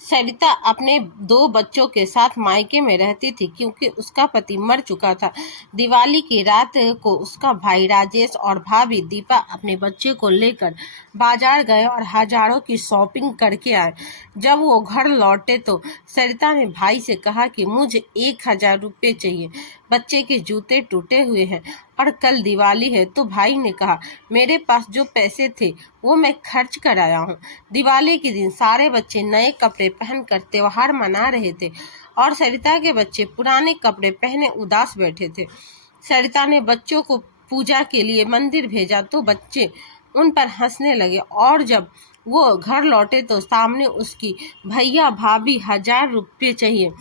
सरिता अपने 2 बच्चों के साथ मायके में रहती थी क्योंकि उसका पति मर चुका था। दिवाली की रात को उसका भाई राजेश और भाभी दीपा अपने बच्चे को लेकर बाजार गए और हजारों की शॉपिंग करके आए। जब वो घर लौटे तो सरिता ने भाई से कहा कि मुझे 1000 रुपये चाहिए, बच्चे के जूते टूटे हुए हैं और कल दिवाली है। तो भाई ने कहा, मेरे पास जो पैसे थे वो मैं खर्च कर आया हूँ। दिवाली के दिन सारे बच्चे नए कपड़े पहनकर त्योहार मना रहे थे और सरिता के बच्चे पुराने कपड़े पहने उदास बैठे थे। सरिता ने बच्चों को पूजा के लिए मंदिर भेजा तो बच्चे उन पर हंसने लगे और जब वो घर लौटे तो सामने उसकी भैया भाभी 1000 रुपये चाहिए।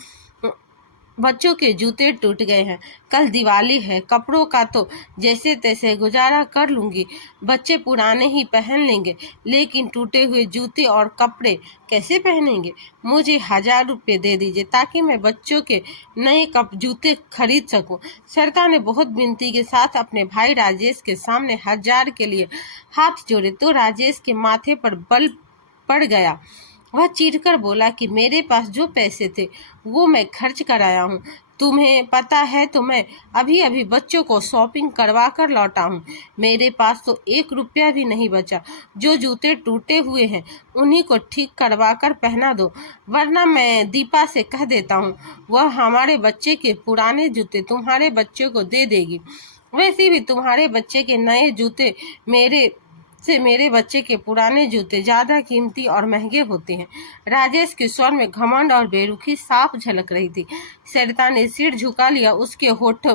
बच्चों के जूते टूट गए हैं, कल दिवाली है, कपड़ों का तो जैसे तैसे गुजारा कर लूंगी, बच्चे पुराने ही पहन लेंगे, लेकिन टूटे हुए जूते और कपड़े कैसे पहनेंगे? मुझे 1000 रुपये दे दीजिए ताकि मैं बच्चों के नए जूते खरीद सकूं। सरिता ने बहुत विनती के साथ अपने भाई राजेश के सामने 1000 के लिए हाथ जोड़े तो राजेश के माथे पर बल पड़ गया। वह चीढ़कर बोला कि मेरे पास जो पैसे थे वो मैं खर्च कराया हूँ। तुम्हें पता है तो मैं अभी अभी बच्चों को शॉपिंग करवा कर लौटा हूँ। मेरे पास तो 1 रुपया भी नहीं बचा। जो जूते टूटे हुए हैं उन्हीं को ठीक करवा कर पहना दो, वरना मैं दीपा से कह देता हूँ वह हमारे बच्चे के पुराने जूते तुम्हारे बच्चे को दे देगी। वैसे भी तुम्हारे बच्चे के नए जूते मेरे बच्चे के पुराने जूते ज्यादा कीमती और महंगे होते हैं। राजेश के स्वर में घमंड और बेरुखी साफ झलक रही थी। सरिता ने सिर झुका लिया, उसके होठ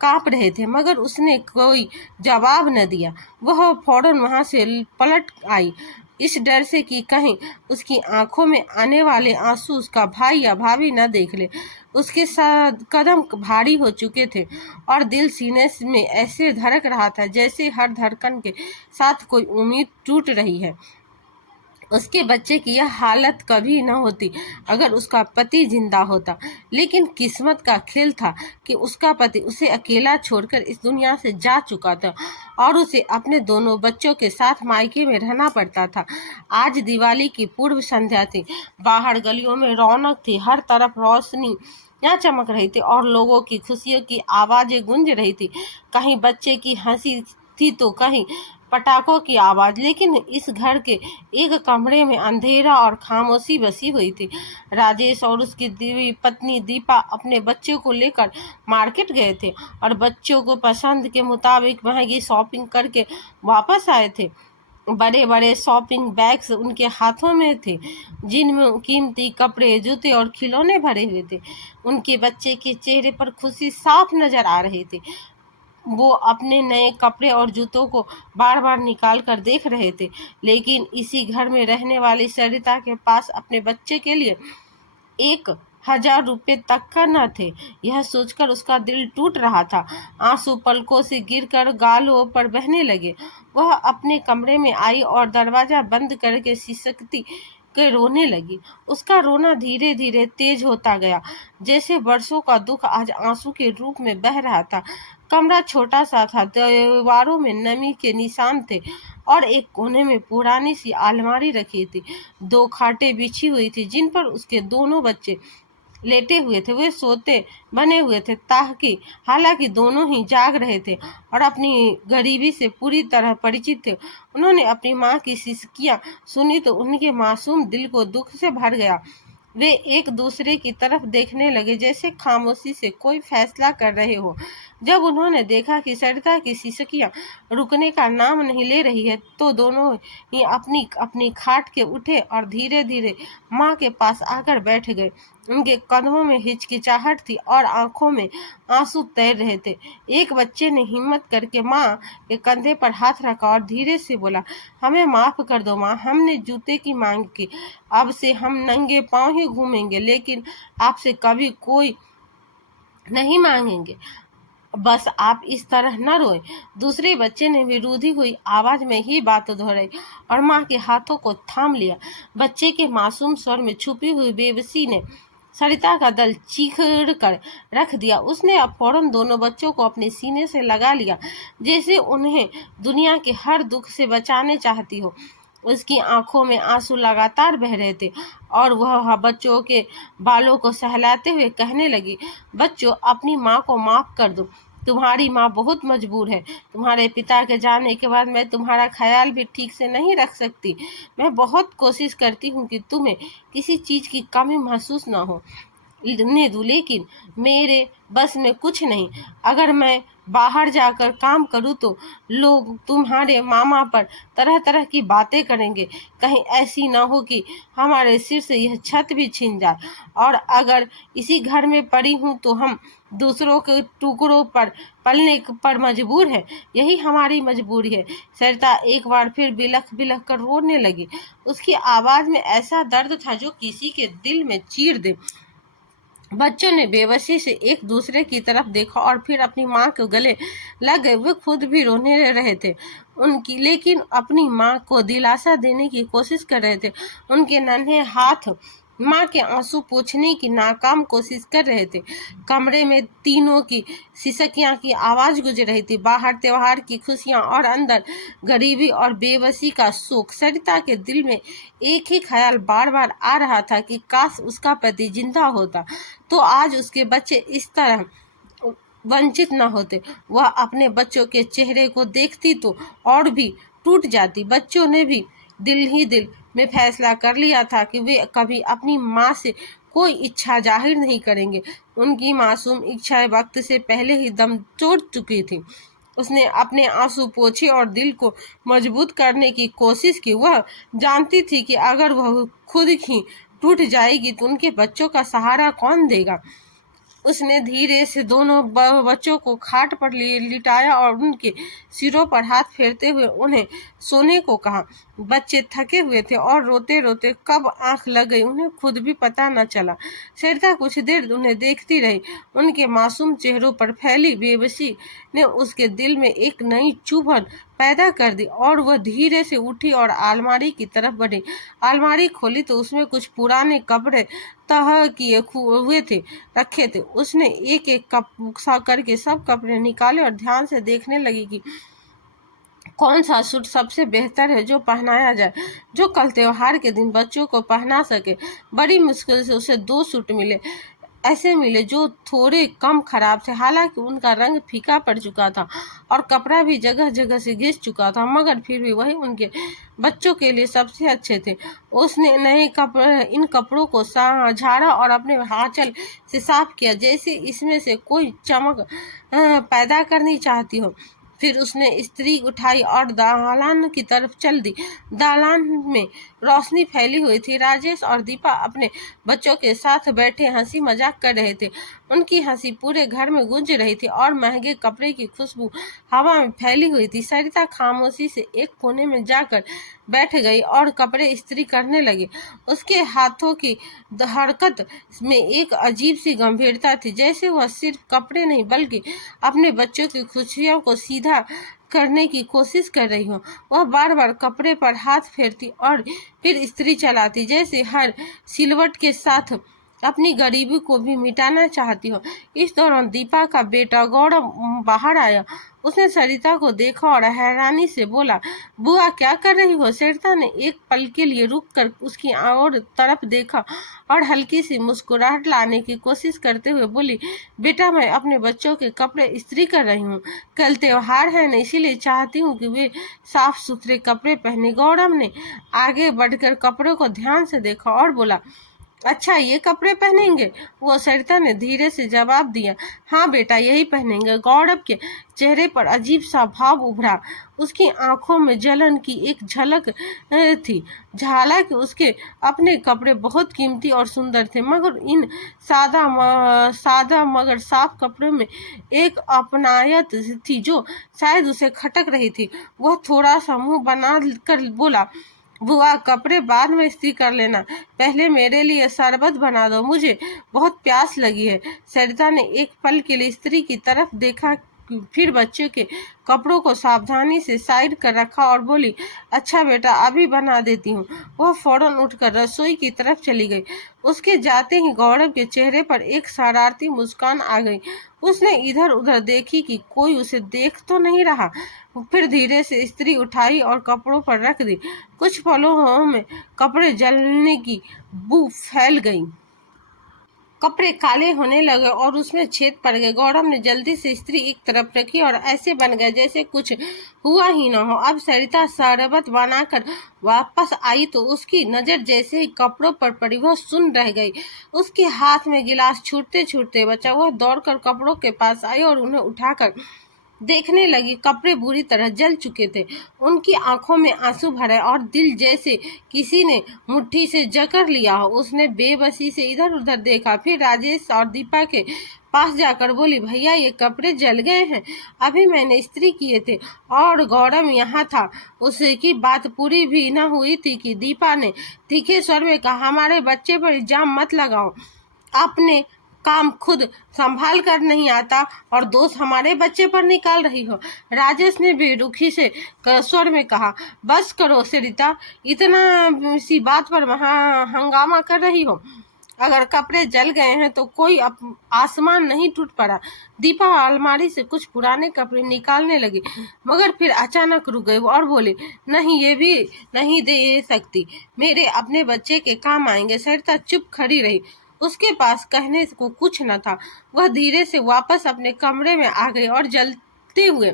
कांप रहे थे मगर उसने कोई जवाब न दिया। वह फौरन वहां से पलट आई, इस डर से कि कहीं उसकी आंखों में आने वाले आंसू उसका भाई या भाभी न देख ले। उसके साथ कदम भारी हो चुके थे और दिल सीने में ऐसे धड़क रहा था जैसे हर धड़कन के साथ कोई उम्मीद टूट रही है। उसके बच्चे की यह हालत कभी न होती अगर उसका पति जिंदा होता, लेकिन किस्मत का खेल था कि उसका पति उसे अकेला छोड़कर इस दुनिया से जा चुका था और उसे अपने दोनों बच्चों के साथ मायके में रहना पड़ता था। आज दिवाली की पूर्व संध्या थी। बाहर गलियों में रौनक थी, हर तरफ रोशनी यहाँ चमक रही थी और लोगों की खुशियों की आवाजें गूंज रही थी। कहीं बच्चे की हंसी थी तो कहीं पटाखों की आवाज, लेकिन इस घर के एक कमरे में अंधेरा और खामोशी बसी हुई थी। राजेश और उसकी पत्नी दीपा अपने बच्चों को लेकर मार्केट गए थे और बच्चों को पसंद के मुताबिक महंगी शॉपिंग करके वापस आए थे। बड़े बड़े शॉपिंग बैग्स उनके हाथों में थे जिनमें कीमती कपड़े, जूते और खिलौने भरे हुए थे। उनके बच्चे के चेहरे पर खुशी साफ नजर आ रही थी। वो अपने नए कपड़े और जूतों को बार बार निकाल कर देख रहे थे, लेकिन इसी घर में रहने वाली सरिता के पास अपने बच्चे के लिए 1000 रुपये तक का न थे। यह सोचकर उसका दिल टूट रहा था। आंसू पलकों से गिरकर गालों पर बहने लगे। वह अपने कमरे में आई और दरवाजा बंद करके सिसकती के रोने लगी। उसका रोना धीरे धीरे तेज होता गया, जैसे वर्षों का दुख आज आंसू के रूप में बह रहा था। कमरा छोटा सा था, दीवारों में नमी के निशान थे और एक कोने में पुरानी सी अलमारी रखी थी। 2 खाटें बिछी हुई थी जिन पर उसके दोनों बच्चे लेटे हुए थे। वे सोते बने हुए थे ताकि हालांकि दोनों ही जाग रहे थे और अपनी गरीबी से पूरी तरह परिचित थे। उन्होंने अपनी माँ की सिसकियां सुनी तो उनके मासूम दिल को दुख से भर गया। वे एक दूसरे की तरफ देखने लगे जैसे खामोशी से कोई फैसला कर रहे हो। जब उन्होंने देखा कि सरिता की सिसकियां रुकने का नाम नहीं ले रही है तो दोनों ही अपनी अपनी खाट के उठे और धीरे धीरे माँ के पास आकर बैठ गए। उनके कदमों में हिचकिचाहट थी और आंखों में आंसू तैर रहे थे। एक बच्चे ने हिम्मत करके माँ के कंधे पर हाथ रखा और धीरे से बोला, हमें माफ कर दो माँ, हमने जूते की मांग की। अब से हम नंगे पांव ही घूमेंगे, लेकिन आपसे कभी कोई नहीं मांगेंगे। बस आप इस तरह न रोए। दूसरे बच्चे ने विरोधी हुई आवाज में ही बात दोहराई और माँ के हाथों को थाम लिया। बच्चे के मासूम स्वर में छुपी हुई बेबसी ने सरिता का दिल चीर कर रख दिया। उसने अब फौरन दोनों बच्चों को अपने सीने से लगा लिया, जैसे उन्हें दुनिया के हर दुख से बचाने चाहती हो। उसकी आंखों में आंसू लगातार बह रहे थे और वह बच्चों के बालों को सहलाते हुए कहने लगी, बच्चों, अपनी माँ को माफ कर दो। तुम्हारी माँ बहुत मजबूर है। तुम्हारे पिता के जाने के बाद मैं तुम्हारा ख्याल भी ठीक से नहीं रख सकती। मैं बहुत कोशिश करती हूँ कि तुम्हें किसी चीज़ की कमी महसूस न हो ने दूँ, लेकिन मेरे बस में कुछ नहीं। अगर मैं बाहर जाकर काम करूँ तो लोग तुम्हारे मामा पर तरह तरह की बातें करेंगे। कहीं ऐसी ना हो कि हमारे सिर से यह छत भी छिन जाए। और अगर इसी घर में पड़ी हूँ तो हम दूसरों के टुकड़ों पर पलने पर मजबूर है। यही हमारी मजबूरी है। सरिता एक बार फिर बिलख बिलख कर रोने लगी। उसकी आवाज़ में ऐसा दर्द था जो किसी के दिल में चीर दे। बच्चों ने बेबसी से एक दूसरे की तरफ देखा और फिर अपनी माँ के गले लग गए। वे खुद भी रोने रहे थे उनकी, लेकिन अपनी माँ को दिलासा देने की कोशिश कर रहे थे। उनके नन्हे हाथ माँ के आंसू पोंछने की नाकाम कोशिश कर रहे थे। कमरे में तीनों की सिसकियाँ की आवाज़ गुंज रही थी। बाहर त्योहार की खुशियाँ और अंदर गरीबी और बेबसी का शोक। सरिता के दिल में एक ही ख्याल बार बार आ रहा था कि काश उसका पति जिंदा होता तो आज उसके बच्चे इस तरह वंचित न होते। वह अपने बच्चों के चेहरे को देखती तो और भी टूट जाती। बच्चों ने भी दिल ही दिल में फैसला कर लिया था कि वे कभी अपनी माँ से कोई इच्छा जाहिर नहीं करेंगे। उनकी मासूम इच्छाएं वक्त से पहले ही दम तोड़ चुकी थी। उसने अपने आंसू पोंछे और दिल को मजबूत करने की कोशिश की। वह जानती थी कि अगर वह खुद ही टूट जाएगी तो उनके बच्चों का सहारा कौन देगा। उसने धीरे से दोनों बच्चों को खाट पर लिटाया और उनके सिरों पर हाथ फेरते हुए उन्हें सोने को कहा। बच्चे थके हुए थे और रोते रोते कब आंख लग गई उन्हें खुद भी पता न चला। सरिता कुछ देर उन्हें देखती रही। उनके मासूम चेहरों पर फैली बेबसी ने उसके दिल में एक नई चुभन पैदा कर दी और वह धीरे से उठी और अलमारी की तरफ बढ़ी। अलमारी खोली तो उसमें कुछ पुराने कपड़े तह किए हुए थे रखे थे। उसने एक एक करके सब कपड़े निकाले और ध्यान से देखने लगी कि कौन सा सूट सबसे बेहतर है जो पहनाया जाए, जो कल त्योहार के दिन बच्चों को पहना सके। बड़ी मुश्किल से उसे 2 सूट ऐसे मिले जो थोड़े कम खराब थे। हालांकि उनका रंग फीका पड़ चुका था और कपड़ा भी जगह जगह से घिस चुका था, मगर फिर भी वही उनके बच्चों के लिए सबसे अच्छे थे। उसने इन कपड़ों को झाड़ा और अपने आंचल से साफ किया, जैसे इसमें से कोई चमक पैदा करनी चाहती हो। फिर उसने इस्त्री उठाई और दालान की तरफ चल दी। दालान में रोशनी फैली हुई थी। राजेश और दीपा अपने बच्चों के साथ बैठे हंसी मजाक कर रहे थे। उनकी हंसी पूरे घर में गूंज रही थी और महंगे कपड़े की खुशबू हवा में फैली हुई थी। सरिता खामोशी से एक कोने में जाकर बैठ गई और कपड़े इस्त्री करने लगी। उसके हाथों की हरकत में एक अजीब सी गंभीरता थी, जैसे वह सिर्फ कपड़े नहीं बल्कि अपने बच्चों की खुशियों को सीधा करने की कोशिश कर रही हो। वह बार बार कपड़े पर हाथ फेरती और फिर इस्त्री चलाती, जैसे हर सिलवट के साथ अपनी गरीबी को भी मिटाना चाहती हो। इस दौरान दीपा का बेटा गौरव बाहर आया। उसने सरिता को देखा और हैरानी से बोला, बुआ क्या कर रही हो? सरिता ने एक पल के लिए रुककर उसकी और तरफ देखा और हल्की सी मुस्कुराहट लाने की कोशिश करते हुए बोली, बेटा मैं अपने बच्चों के कपड़े इस्त्री कर रही हूँ। कल त्योहार है न, इसीलिए चाहती हूँ कि वे साफ सुथरे कपड़े पहने। गौरव ने आगे बढ़कर कपड़ों को ध्यान से देखा और बोला, अच्छा ये कपड़े पहनेंगे? वो सरिता ने धीरे से जवाब दिया, हाँ बेटा यही पहनेंगे। गौरव के चेहरे पर अजीब सा भाव उभरा। उसकी आंखों में जलन की एक झलक थी। हालांकि उसके अपने कपड़े बहुत कीमती और सुंदर थे, मगर इन सादा मगर साफ कपड़ों में एक अपनायत थी जो शायद उसे खटक रही थी। वह थोड़ा सा मुंह बना कर बोला, बुआ कपड़े बाद में इस्त्री कर लेना, पहले मेरे लिए शरबत बना दो, मुझे बहुत प्यास लगी है। सरिता ने एक पल के लिए स्त्री की तरफ देखा फिर बच्चे के कपड़ों को सावधानी से साइड कर रखा और बोली, अच्छा बेटा, अभी बना देती हूँ। वह फौरन उठकर रसोई की तरफ चली गई। उसके जाते ही गौरव के चेहरे पर एक शरारती मुस्कान आ गई। उसने इधर उधर देखी कि कोई उसे देख तो नहीं रहा। फिर धीरे से इस्त्री उठाई और कपड़ों पर रख दी। कुछ पलों में कपड़े जलने की बू फैल गई। कपड़े काले होने लगे और उसमें छेद पड़ गए। गौरव ने जल्दी से इस्त्री एक तरफ रखी और ऐसे बन गए जैसे कुछ हुआ ही न हो। अब सरिता शरबत बनाकर वापस आई तो उसकी नजर जैसे ही कपड़ों पर पड़ी वह सुन्न रह गई। उसके हाथ में गिलास छूटते छूटते बचा। वह दौड़कर कपड़ों के पास आई और उन्हें उठाकर देखने लगी। कपड़े बुरी तरह जल चुके थे। उनकी आंखों में आंसू भरे और दिल जैसे किसी ने मुट्ठी से जकड़ लिया हो। उसने बेबसी से इधर उधर देखा, फिर राजेश और दीपा के पास जाकर बोली, भैया, ये कपड़े जल गए हैं, अभी मैंने इस्त्री किए थे और गौरव यहाँ था। उसकी बात पूरी भी न हुई थी कि दीपा ने तीखे स्वर में कहा, हमारे बच्चे पर इल्जाम मत लगाओ, आपने काम खुद संभाल कर नहीं आता और दोष हमारे बच्चे पर निकाल रही हो। राजेश ने बेरुखी से स्वर में कहा, बस करो सरिता, इतना सी बात पर वहाँ हंगामा कर रही हो। अगर कपड़े जल गए हैं तो कोई आसमान नहीं टूट पड़ा। दीपा अलमारी से कुछ पुराने कपड़े निकालने लगी, मगर फिर अचानक रुक गई और बोली, नहीं, ये भी नहीं दे सकती, मेरे अपने बच्चे के काम आएंगे। सरिता चुप खड़ी रही। उसके पास कहने को कुछ न था। वह धीरे से वापस अपने कमरे में आ गई और जलते हुए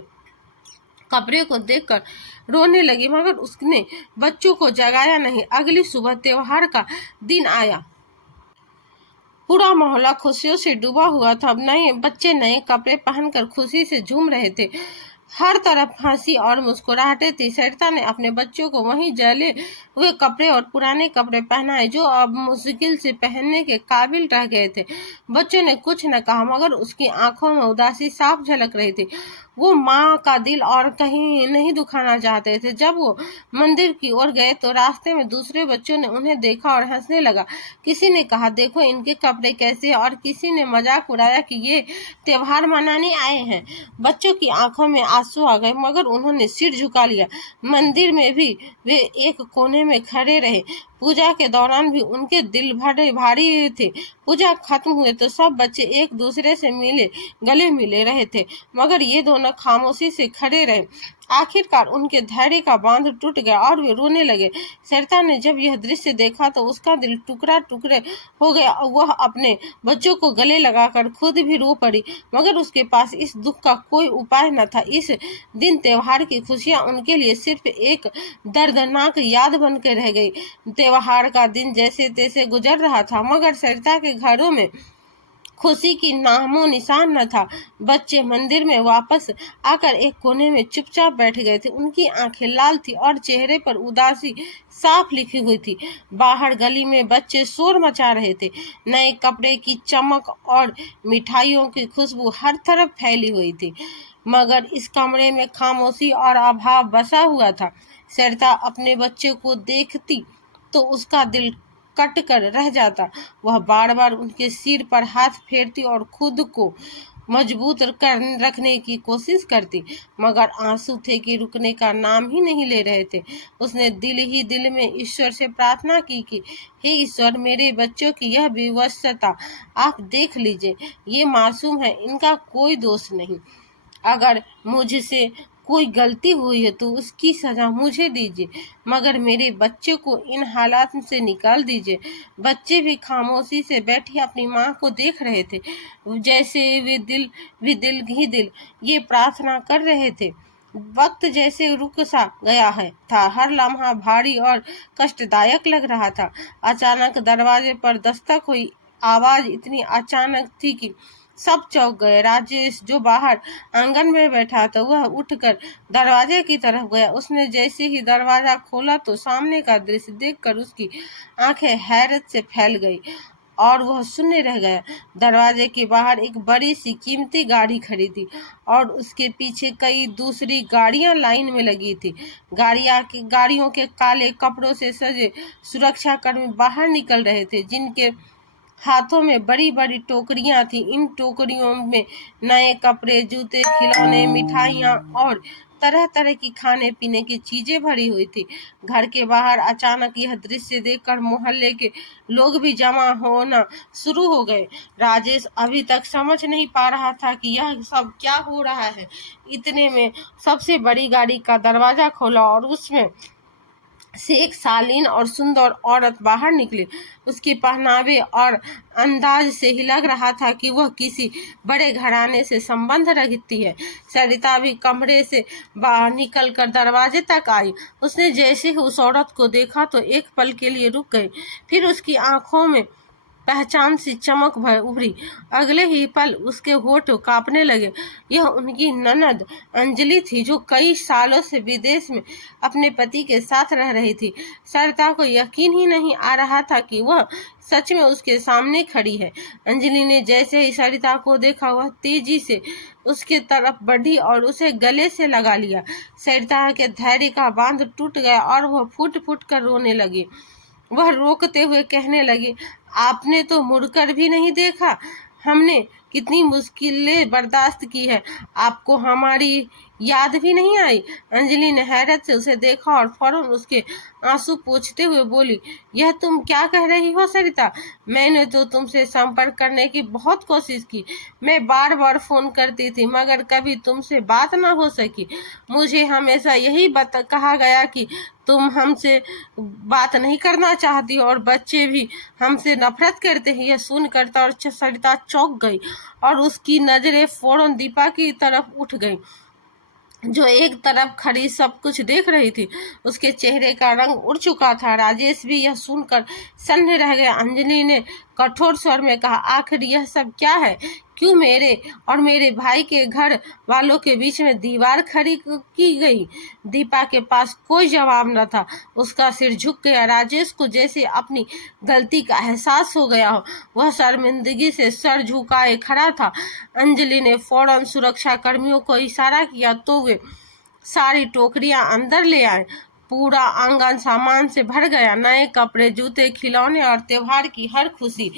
कपड़े को देखकर रोने लगी, मगर उसने बच्चों को जगाया नहीं। अगली सुबह त्योहार का दिन आया। पूरा मोहल्ला खुशियों से डूबा हुआ था। नए बच्चे नए कपड़े पहनकर खुशी से झूम रहे थे। हर तरफ हंसी और मुस्कुराहटें थी। सरिता ने अपने बच्चों को वहीं जले हुए कपड़े और पुराने कपड़े पहनाए जो अब मुश्किल से पहनने के काबिल रह गए थे। बच्चों ने कुछ न कहा, मगर उसकी आंखों में उदासी साफ झलक रही थी। वो माँ का दिल और कहीं नहीं दुखाना चाहते थे। जब वो मंदिर की ओर गए तो रास्ते में दूसरे बच्चों ने उन्हें देखा और हंसने लगा। किसी ने कहा, देखो इनके कपड़े कैसे हैं, और किसी ने मजाक उड़ाया कि ये त्योहार मनाने आए हैं। बच्चों की आंखों में आंसू आ गए, मगर उन्होंने सिर झुका लिया। मंदिर में भी वे एक कोने में खड़े रहे। पूजा के दौरान भी उनके दिल भारी थे। पूजा खत्म हुए तो सब बच्चे एक दूसरे से गले मिले रहे थे, मगर ये दोनों खामोशी से खड़े रहे। आखिरकार उनके धैर्य का बांध टूट गया और वे रोने लगे। सरिता ने जब यह दृश्य देखा तो उसका दिल टुकड़ा टुकड़े हो गया। वह अपने बच्चों को गले लगाकर खुद भी रो पड़ी, मगर उसके पास इस दुख का कोई उपाय न था। इस दिन त्योहार की खुशियां उनके लिए सिर्फ एक दर्दनाक याद बन के रह गई। त्योहार का दिन जैसे तैसे गुजर रहा था, मगर सरिता के घरों में खुशी की नामो निशान न था। बच्चे मंदिर में वापस आकर एक कोने में चुपचाप बैठ गए थे। उनकी आंखें लाल थी और चेहरे पर उदासी साफ लिखी हुई थी। बाहर गली में बच्चे शोर मचा रहे थे। नए कपड़े की चमक और मिठाइयों की खुशबू हर तरफ फैली हुई थी, मगर इस कमरे में खामोशी और अभाव बसा हुआ था। सरिता अपने बच्चे को देखती तो उसका दिल कट कर रह जाता। वह बार बार उनके सिर पर हाथ फेरती और खुद को मजबूत रखने की कोशिश करती, मगर आंसू थे कि रुकने का नाम ही नहीं ले रहे थे। उसने दिल ही दिल में ईश्वर से प्रार्थना की कि हे ईश्वर, मेरे बच्चों की यह विवशता आप देख लीजिए। ये मासूम है, इनका कोई दोष नहीं। अगर मुझसे कोई गलती हुई है तो उसकी सजा मुझे दीजिए, मगर मेरे बच्चे को इन हालात से निकाल दीजिए। बच्चे भी खामोशी से बैठे अपनी माँ को देख रहे थे, जैसे वे दिल ये प्रार्थना कर रहे थे। वक्त जैसे रुक सा गया था। हर लम्हा भारी और कष्टदायक लग रहा था। अचानक दरवाजे पर दस्तक हुई। आवाज इतनी अचानक थी कि सब चौंक गए। राजेश, जो बाहर आंगन में बैठा था, वह उठकर दरवाजे की तरफ गया। उसने जैसे ही दरवाजा खोला तो सामने का दृश्य देखकर उसकी आंखें हैरत से फैल गई और वह शून्य रह गया। दरवाजे के बाहर एक बड़ी सी कीमती गाड़ी खड़ी थी और उसके पीछे कई दूसरी गाड़ियां लाइन में लगी थी। गाड़ियों के काले कपड़ों से सजे सुरक्षाकर्मी बाहर निकल रहे थे, जिनके हाथों में बड़ी बड़ी टोकरियां थी। इन टोकरियों में नए कपड़े, जूते, खिलौने, मिठाइयाँ और तरह तरह की खाने पीने की चीजें भरी हुई थी। घर के बाहर अचानक यह दृश्य देखकर मोहल्ले के लोग भी जमा होना शुरू हो गए। राजेश अभी तक समझ नहीं पा रहा था कि यह सब क्या हो रहा है। इतने में सबसे बड़ी गाड़ी का दरवाजा खोला और उसमें से एक शालीन और सुंदर औरत बाहर निकली। उसके पहनावे और अंदाज से ही लग रहा था कि वह किसी बड़े घराने से संबंध रखती है। सरिता भी कमरे से बाहर निकलकर दरवाजे तक आई। उसने जैसे ही उस औरत को देखा तो एक पल के लिए रुक गई, फिर उसकी आंखों में पहचान सी चमक उभरी। अगले ही पल उसके होठ कांपने लगे। यह उनकी ननद अंजलि थी, जो कई सालों से विदेश में अपने पति के साथ रह रही थी। सरिता को यकीन ही नहीं आ रहा था कि वह सच में उसके सामने खड़ी है। अंजलि ने जैसे ही सरिता को देखा, वह तेजी से उसके तरफ बढ़ी और उसे गले से लगा लिया। सरिता के धैर्य का बांध टूट गया और वह फूट फूट कर रोने लगी। वह रोकते हुए कहने लगी, आपने तो मुड़कर भी नहीं देखा। हमने कितनी मुश्किलें बर्दाश्त की है, आपको हमारी याद भी नहीं आई। अंजलि ने हैरत से उसे देखा और फौरन उसके आंसू पोंछते हुए बोली, यह तुम क्या कह रही हो सरिता? मैंने तो तुमसे संपर्क करने की बहुत कोशिश की। मैं बार बार फोन करती थी, मगर कभी तुमसे बात ना हो सकी। मुझे हमेशा यही कहा गया कि तुम हमसे बात नहीं करना चाहती और बच्चे भी हमसे नफरत करते हैं। यह सुनकर और सरिता चौंक गई और उसकी नजरें फौरन दीपा की तरफ उठ गईं, जो एक तरफ खड़ी सब कुछ देख रही थी। उसके चेहरे का रंग उड़ चुका था। राजेश भी यह सुनकर सन्न रह गया। अंजलि ने कठोर स्वर में कहा, आखिर यह सब क्या है? क्यों मेरे और मेरे भाई के घर वालों के बीच में दीवार खड़ी की गई? दीपा के पास कोई जवाब न था। उसका सिर झुक गया। राजेश को जैसे अपनी गलती का एहसास हो गया हो। वह शर्मिंदगी से सर झुकाए खड़ा था। अंजलि ने फौरन सुरक्षा कर्मियों को इशारा किया तो वे सारी टोकरियां अंदर ले आए। पूरा आंगन सामान से भर गया। नए कपड़े, जूते, खिलौने और त्योहार की हर खुशी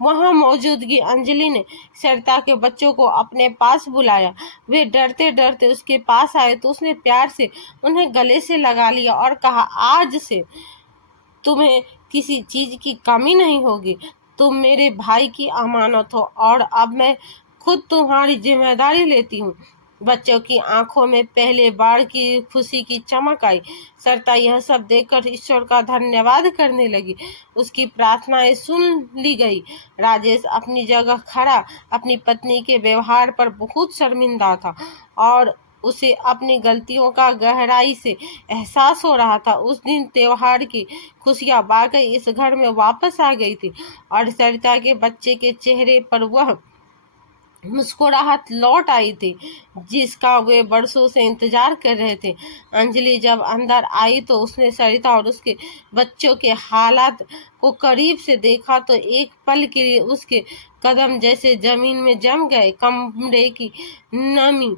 वहां मौजूदगी। अंजलि ने सरिता के बच्चों को अपने पास बुलाया। वे डरते डरते उसके पास आए तो उसने प्यार से उन्हें गले से लगा लिया और कहा, आज से तुम्हें किसी चीज की कमी नहीं होगी। तुम मेरे भाई की अमानत हो और अब मैं खुद तुम्हारी जिम्मेदारी लेती हूँ। बच्चों की आंखों में पहले बार की खुशी की चमक आई। सरिता यह सब देखकर ईश्वर का धन्यवाद करने लगी। उसकी प्रार्थनाएं सुन ली गई। राजेश अपनी जगह खड़ा अपनी पत्नी के व्यवहार पर बहुत शर्मिंदा था और उसे अपनी गलतियों का गहराई से एहसास हो रहा था। उस दिन त्योहार की खुशियां वाकई इस घर में वापस आ गई थी और सरिता के बच्चे के चेहरे पर वह मुस्कुराहट लौट आई थी जिसका वे बरसों से इंतजार कर रहे थे। अंजलि जब अंदर आई तो उसने सरिता और उसके बच्चों के हालात को करीब से देखा तो एक पल के लिए उसके कदम जैसे जमीन में जम गए। कमरे की नमी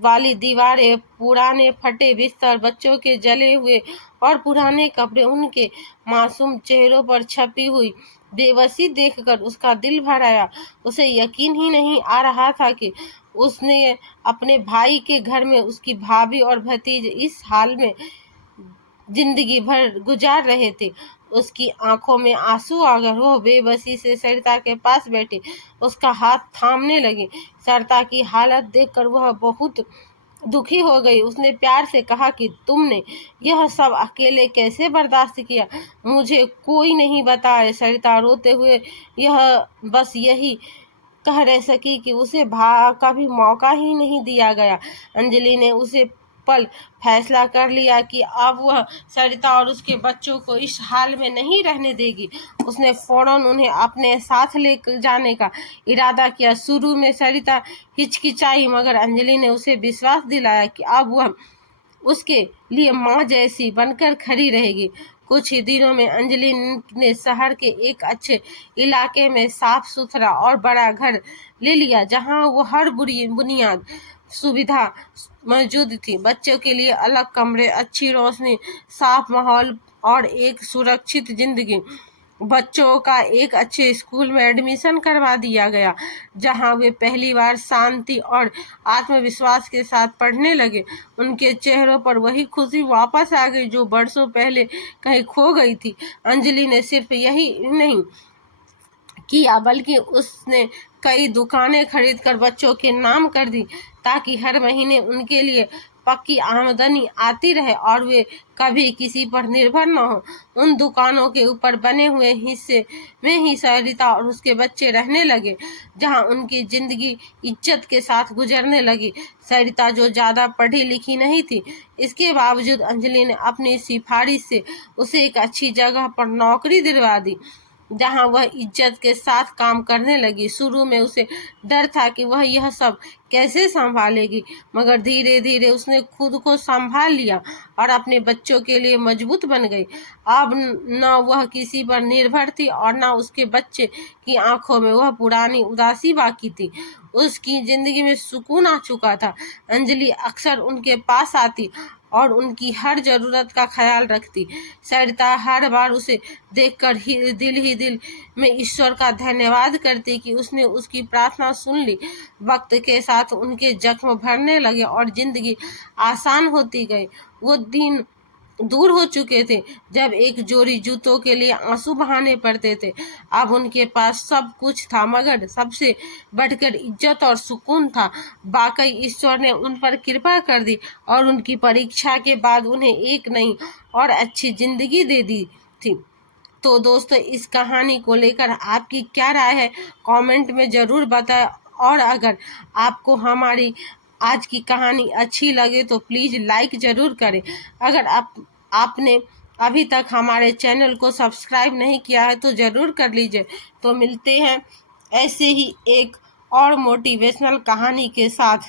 वाली दीवारें, पुराने फटे बिस्तर, बच्चों के जले हुए और पुराने कपड़े, उनके मासूम चेहरों पर छपी हुई बेबसी देखकर उसका दिल भर आया। उसे यकीन ही नहीं आ रहा था कि उसने अपने भाई के घर में उसकी भाभी और भतीजे इस हाल में जिंदगी भर गुजार रहे थे। उसकी आंखों में आंसू आ गए। वह बेबसी से सरिता के पास बैठी उसका हाथ थामने लगी। सरिता की हालत देखकर वह बहुत दुखी हो गई। उसने प्यार से कहा कि तुमने यह सब अकेले कैसे बर्दाश्त किया? मुझे कोई नहीं बताए। सरिता रोते हुए यह बस यही कह रह सकी कि उसे कभी मौका ही नहीं दिया गया। अंजलि ने उसे पल फैसला कर लिया कि अब वह सरिता और उसके बच्चों को इस हाल में नहीं रहने देगी। उसने फौरन उन्हें अपने साथ ले जाने का इरादा किया। शुरू में सरिता हिचकिचाई, मगर अंजलि ने उसे विश्वास दिलाया कि अब वह उसके लिए माँ जैसी बनकर खड़ी रहेगी। कुछ ही दिनों में अंजलि ने शहर के एक अच्छे इलाके में साफ सुथरा और बड़ा घर ले लिया, जहां वो हर बुनियाद सुविधा मौजूद थी। बच्चों के लिए अलग कमरे, अच्छी रोशनी, साफ माहौल और एक सुरक्षित जिंदगी। बच्चों का एक अच्छे स्कूल में एडमिशन करवा दिया गया, जहां वे पहली बार शांति और आत्मविश्वास के साथ पढ़ने लगे। उनके चेहरों पर वही खुशी वापस आ गई जो बरसों पहले कहीं खो गई थी। अंजलि ने सिर्फ यही नहीं किया, बल्कि उसने कई दुकानें खरीदकर बच्चों के नाम कर दी, ताकि हर महीने उनके लिए पक्की आमदनी आती रहे और वे कभी किसी पर निर्भर न हो। उन दुकानों के ऊपर बने हुए हिस्से में ही सरिता और उसके बच्चे रहने लगे, जहां उनकी जिंदगी इज्जत के साथ गुजरने लगी। सरिता जो ज्यादा पढ़ी लिखी नहीं थी, इसके बावजूद अंजलि ने अपनी सिफारिश से उसे एक अच्छी जगह पर नौकरी दिलवा दी, जहां वह इज्जत के साथ काम करने लगी। शुरू में उसे डर था कि वह यह सब कैसे संभालेगी, मगर धीरे धीरे उसने खुद को संभाल लिया और अपने बच्चों के लिए मजबूत बन गई। अब न वह किसी पर निर्भर थी और न उसके बच्चे की आंखों में वह पुरानी उदासी बाकी थी। उसकी जिंदगी में सुकून आ चुका था। अंजलि अक्सर उनके पास आती और उनकी हर जरूरत का ख्याल रखती। सरिता हर बार उसे देखकर ही दिल में ईश्वर का धन्यवाद करती कि उसने उसकी प्रार्थना सुन ली। वक्त के साथ उनके जख्म भरने लगे और जिंदगी आसान होती गई। वो दिन दूर हो चुके थे जब एक जोड़ी जूतों के लिए आंसू बहाने पड़ते थे। अब उनके पास सब कुछ था, मगर सबसे बढ़कर इज्जत और सुकून था। वाकई ईश्वर ने उन पर कृपा कर दी और उनकी परीक्षा के बाद उन्हें एक नई और अच्छी जिंदगी दे दी थी। तो दोस्तों, इस कहानी को लेकर आपकी क्या राय है, कमेंट में ज़रूर बताएं। और अगर आपको हमारी आज की कहानी अच्छी लगे तो प्लीज़ लाइक ज़रूर करें। अगर आपने अभी तक हमारे चैनल को सब्सक्राइब नहीं किया है तो ज़रूर कर लीजिए। तो मिलते हैं ऐसे ही एक और मोटिवेशनल कहानी के साथ।